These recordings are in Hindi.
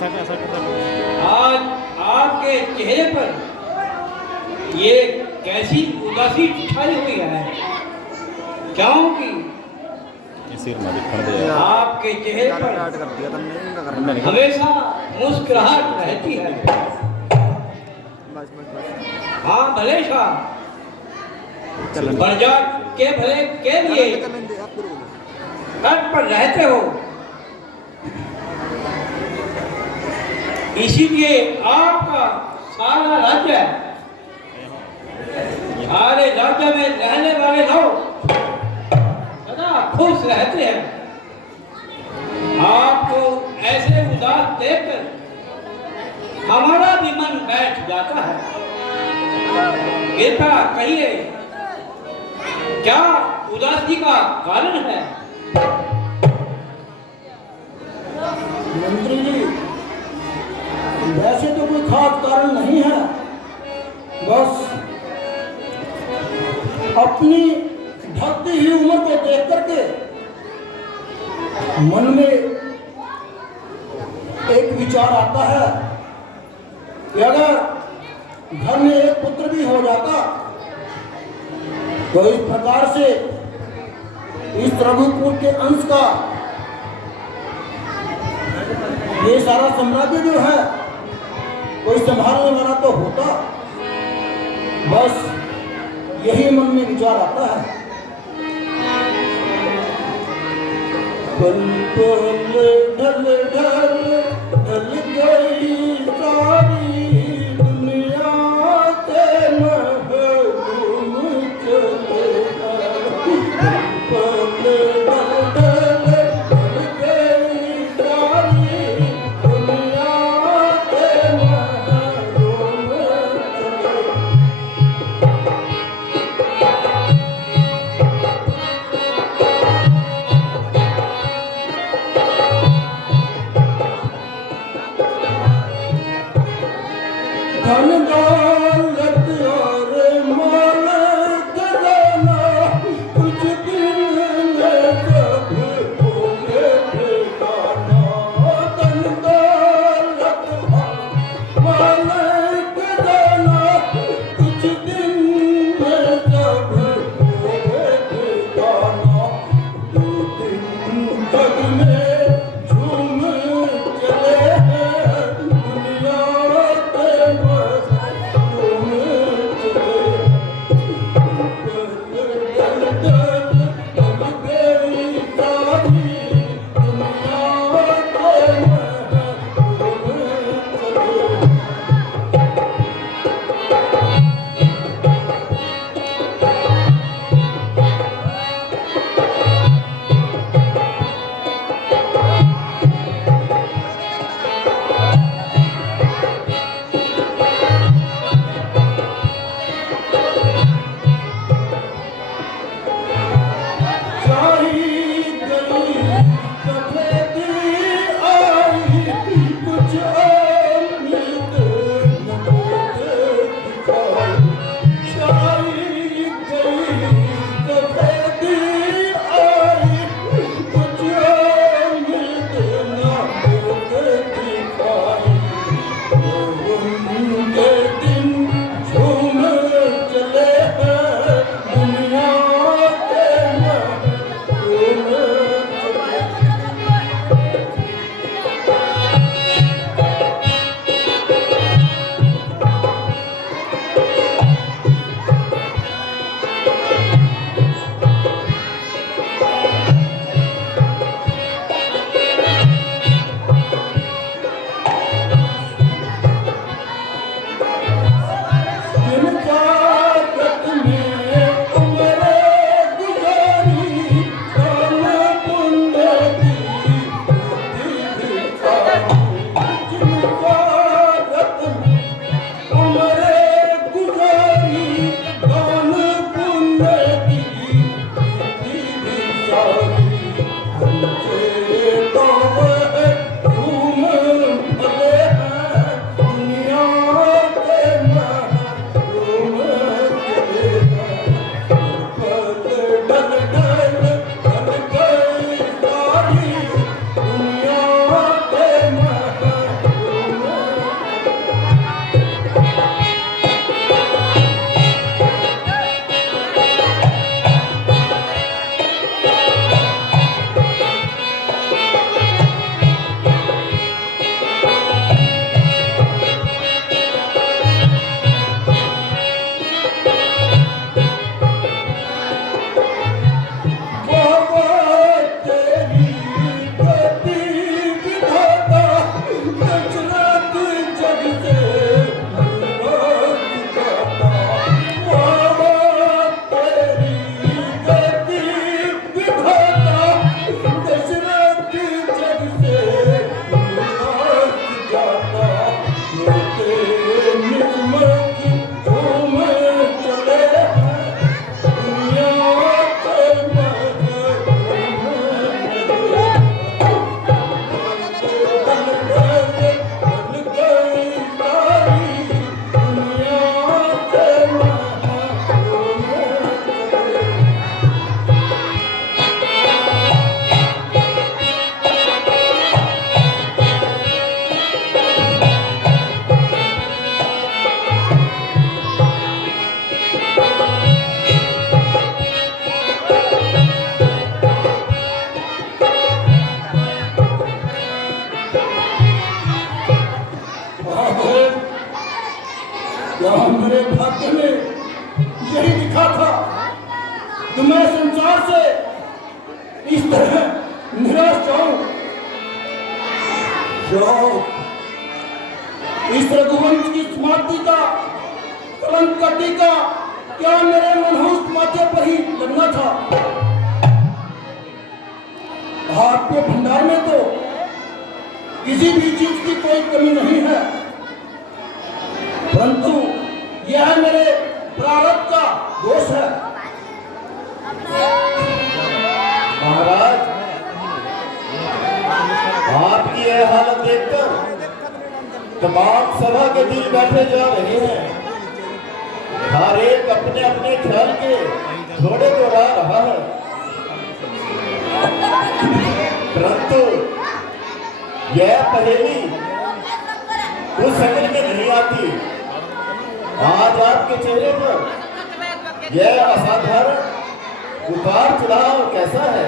आज आपके चेहरे पर ये कैसी उदासी छाई हुई है, क्योंकि आपके चेहरे पर हमेशा मुस्कुराहट रहती है। हाँ भले शाह, प्रजा के भले के लिए तट पर रहते हो, इसीलिए आपका सारा राज्य, सारे राज्य में रहने वाले लोग सदा खुश रहते हैं। आपको ऐसे उदास देखकर हमारा भी मन बैठ जाता है। कृपया कहिए, क्या उदासी का कारण है? मंत्री जी, वैसे तो कोई खास कारण नहीं है, बस अपनी ढलती हुई उम्र को देख करके मन में एक विचार आता है कि अगर घर में एक पुत्र भी हो जाता तो इस प्रकार से इस रघुकुल के अंश का ये सारा साम्राज्य जो है कोई संभालने वाला तो होता। बस यही मन में विचार आता है। पल पल ढल ढल ढल गई सारी दुनिया से महरूम चले गए। पल ढल ढल ढल गई सारी दुनिया से महरूम चले गए। धन दौलत और माल खजाना कुछ दिन में सब होंगे ठिकाना। धन दौलत और माल खजाना कुछ दिन में सब होंगे ठिकाना। दो दिन जग में झूम चले हैं दुनिया के मस्त झूम चले। दल दल दल गई सारी दुनिया के मस्त झूम चले। मैं संसार से इस तरह निराश जाऊं। इस रघुवंश की समाप्ति का कलंक का टीका क्या मेरे मनहूस माथे पर ही लगना था? आपके भंडार में तो किसी भी चीज की कोई कमी नहीं है, परंतु यह मेरे प्रारब्ध का दोष है। महाराज, आपकी यह हालत देखकर तमाम सभा के दिल बैठे जा रहे हैं। हर एक अपने अपने ख्याल के थोड़े दोहरा रहा है, परंतु यह पहेली उस समझ में नहीं आती। आज आपके चेहरे पर यह असाधारण उतार चढ़ाव कैसा है?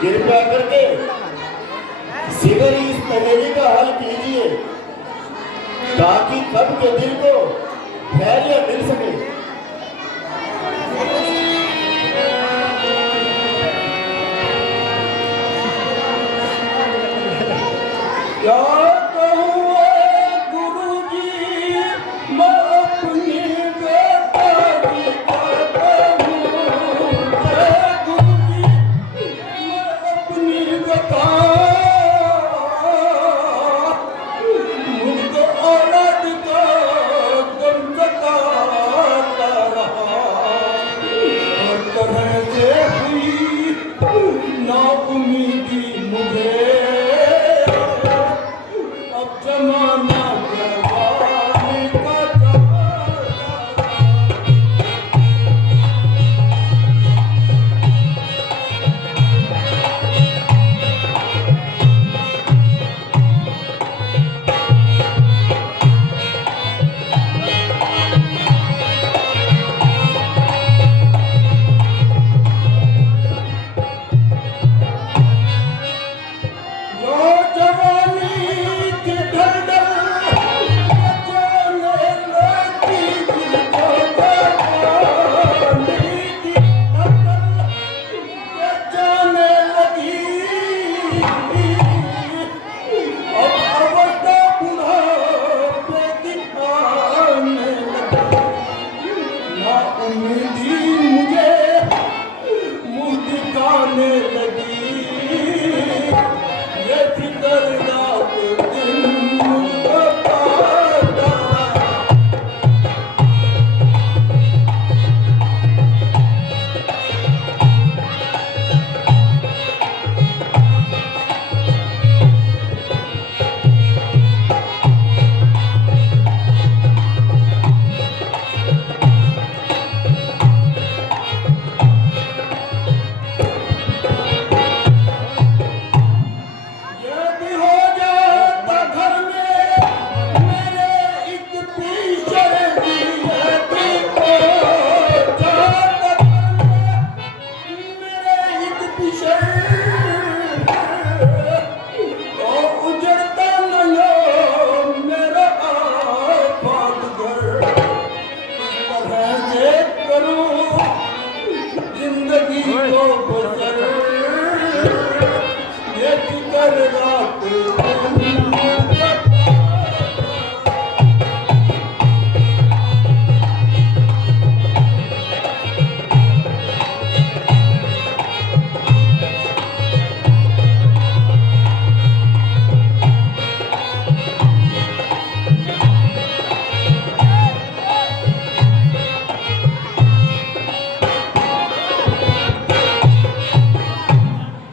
कृपया करके शीघ्र ही इस पहेली का हल कीजिए ताकि सब के दिल को धैर्य मिल सके। क्या कहूँ गुरुजी, मैं अपनी बेटी का कहूँ। गुरुजी, मैं अपनी बेटा, मुझको औलाद का गम सताता रहा। हर तरह से हुई नाउम्मीदी मुझे, अब जमाना जवानी का जमाना। जो जवानी के ढलढल बचाने लगी थी, जो जवानी की ढलढल बचाने लगी, अब अवस्था बुढ़ापे की आने लगी। नाउम्मीदी मुझे मुँह दिखाने लगी, ये फिक्र रात दिन मुझको खाता। यदि हो जाता घर में मेरे एक पीछे भी, यदि हो जाता घर में मेरे एक पीछे, तो उजड़ता नहीं मेरा आबाद घर। इस तरह से करूं जिंदगी को बसर, ये फिक्र रात दिन मुझको खाता।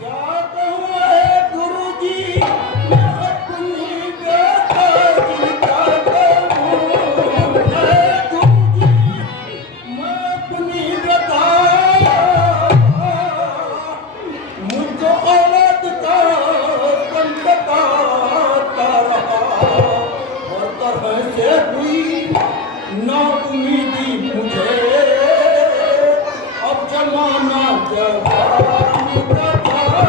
क्या कहूँ गुरुजी, मैं अपनी बेटी का कहूँ। गुरुजी, मैं अपनी बेटा, मुझको औलाद का गम सताता रहा। हर तरह से हुई नाउम्मीदी मुझे, अब जमाना जवानी का जमाना।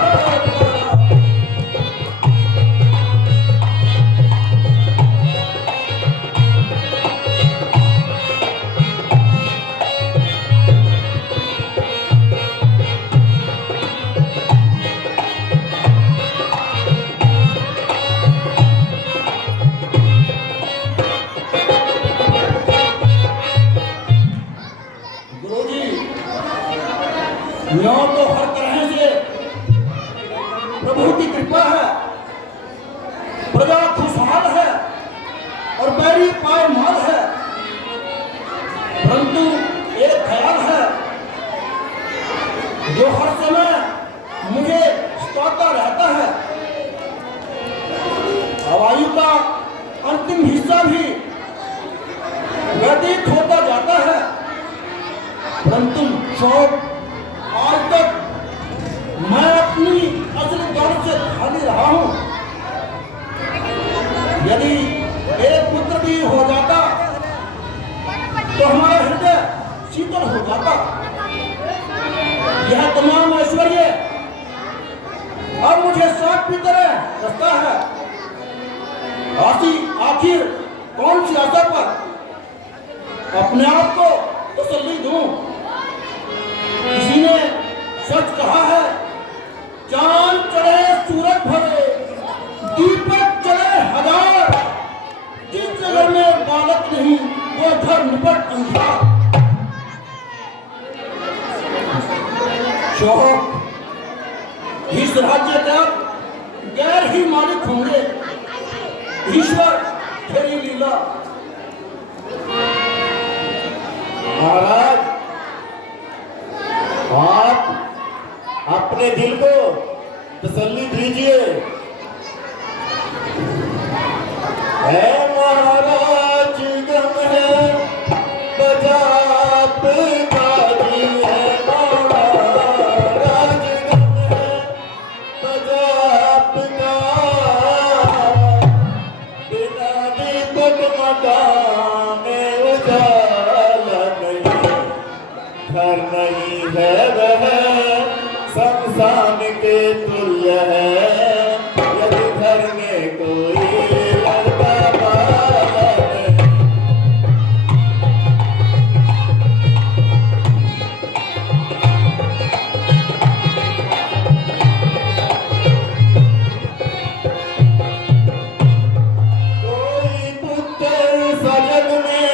यूं तो हर तरह से प्रभु की कृपा है, प्रजा खुशहाल है और बैरी पायमाल है, परंतु एक ख्याल है जो हर समय मुझे सताता रहता है। आयु का अंतिम हिस्सा भी व्यतीत होता जाता है, परंतु शौक आज तक मैं अपनी असली दौड़ से खाली रहा हूं। यदि एक पुत्र भी हो जाता तो हमारा हृदय शीतल हो जाता। यह तमाम ऐश्वर्य अब मुझे सांप की तरह रखता है। आखिर कौन सी आशा पर अपने आप को तसल्ली दूं? किसी ने सच कहा है, चांद चढ़े सूरज भरे दीपक चले हजार, जिस जगह में बालक नहीं वो घर निपट अंधियार। शौक इस राज्य का गैर ही मालिक होंगे, ईश्वर तेरी लीला। महाराज, आप अपने दिल को तसल्ली दीजिए। है महाराज गम है बजाप गाजी है, महाराज गम है बजाप का, बिना दीपक मकान उजाला नहीं, घर नहीं है वह शमशान के तुल्य है, यदि घर में कोई लड़का बालक है। कोई पुत्र सजग में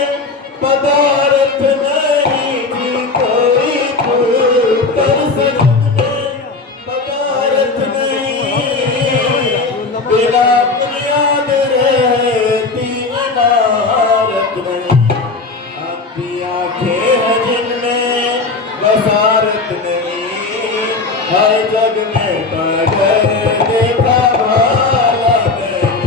पदार्थ नहीं जी, कोई पुत्र सजग में पदार्थ नहीं, बिना बुनियाद रहती इमारत नहीं। आपकी आंखें हैं जिनमें बसारत नहीं, हर जग में बगैर देखा भाला नहीं।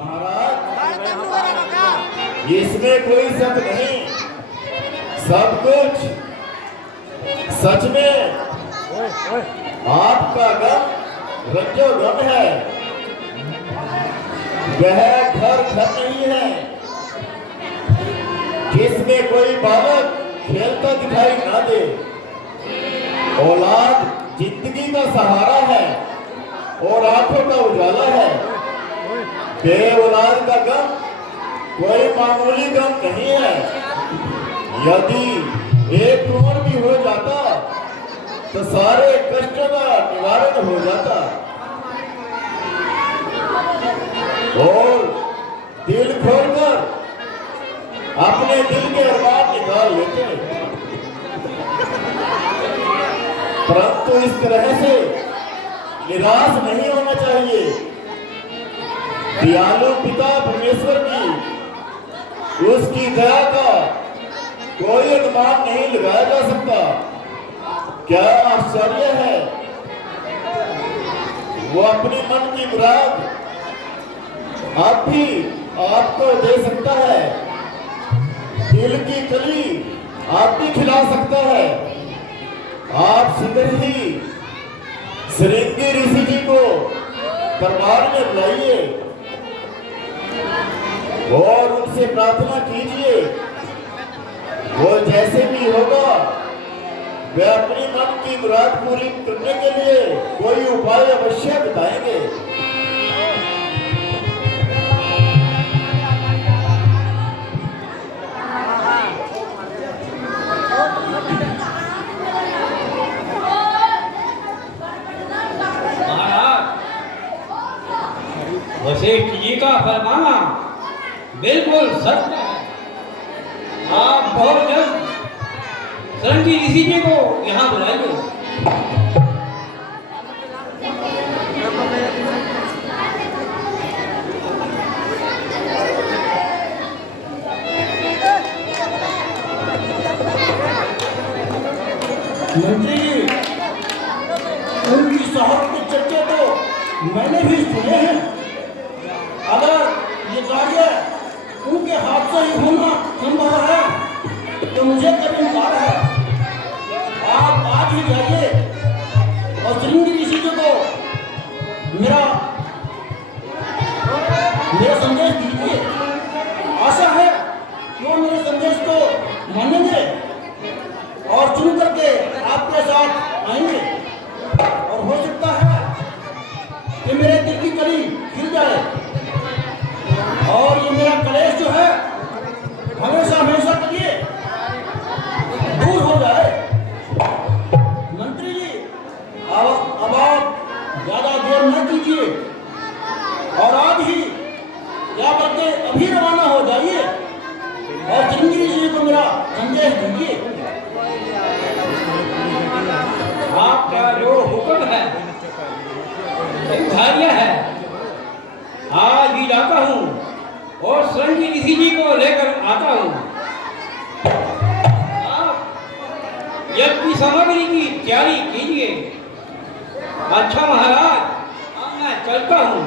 महाराज, इसमें कोई शक नहीं, सब कुछ सच में आपका गम रंजो गम है। वह घर घर नहीं है जिसमें कोई बालक खेलता दिखाई ना दे। औलाद जिंदगी का सहारा है और आंखों का उजाला है। बे औलाद का गम कोई मामूली गम नहीं है। यदि एक कुंवर भी हो जाता तो सारे कष्टों का निवारण हो जाता। और दिल खोलकर अपने दिल के अरमान निकाल लेते, परंतु इस तरह से निराश नहीं होना चाहिए। दयालु पिता परमेश्वर की उसकी दया का कोई अनुमान नहीं लगाया जा सकता। क्या आश्चर्य है, वो अपनी मन की मुराद आप भी आपको दे सकता है। दिल की कली आप भी खिला सकता है। आप शीघ्र ही श्रृंगी ऋषि जी को दरबार में बुलाइए और उनसे प्रार्थना कीजिए। वो जैसे भी होगा वे अपनी मन की मुराद पूरी करने के लिए कोई उपाय अवश्य बताएंगे। जी का फरमाना बिल्कुल सत्य है। आप बहुत जल्द सरंगी ऋषि जी को यहाँ बुलाइए। मंत्री जी, उनकी शहर के चर्चे तो मैंने भी सुने हैं। अगर ये कार्य उनके हाथ से ही होना संभव है तो मुझे कभी इनकार है। आप आज ही जाइए और श्रृंगी ऋषि जी को मेरा संदेश दीजिए। आशा है कि वो मेरे संदेश को मानेंगे और चुन करके आपके साथ आएंगे। और हो सकता है कि मेरे दिल की कली खिल जाए और ये मेरा कलेश जो है हमेशा हमेशा के लिए दूर हो जाए। मंत्री जी, अब आप ज्यादा देर न कीजिए और आज ही या बल्कि अभी रवाना हो जाइए और श्रृंगी जी को मेरा संदेश दीजिए। आपका जो हुक्म है धार्य है। आज ही जाता हूँ और सरंगी ऋषि जी को लेकर आता हूँ। आप यज्ञ सामग्री की तैयारी कीजिए। अच्छा महाराज, अब मैं चलता हूँ।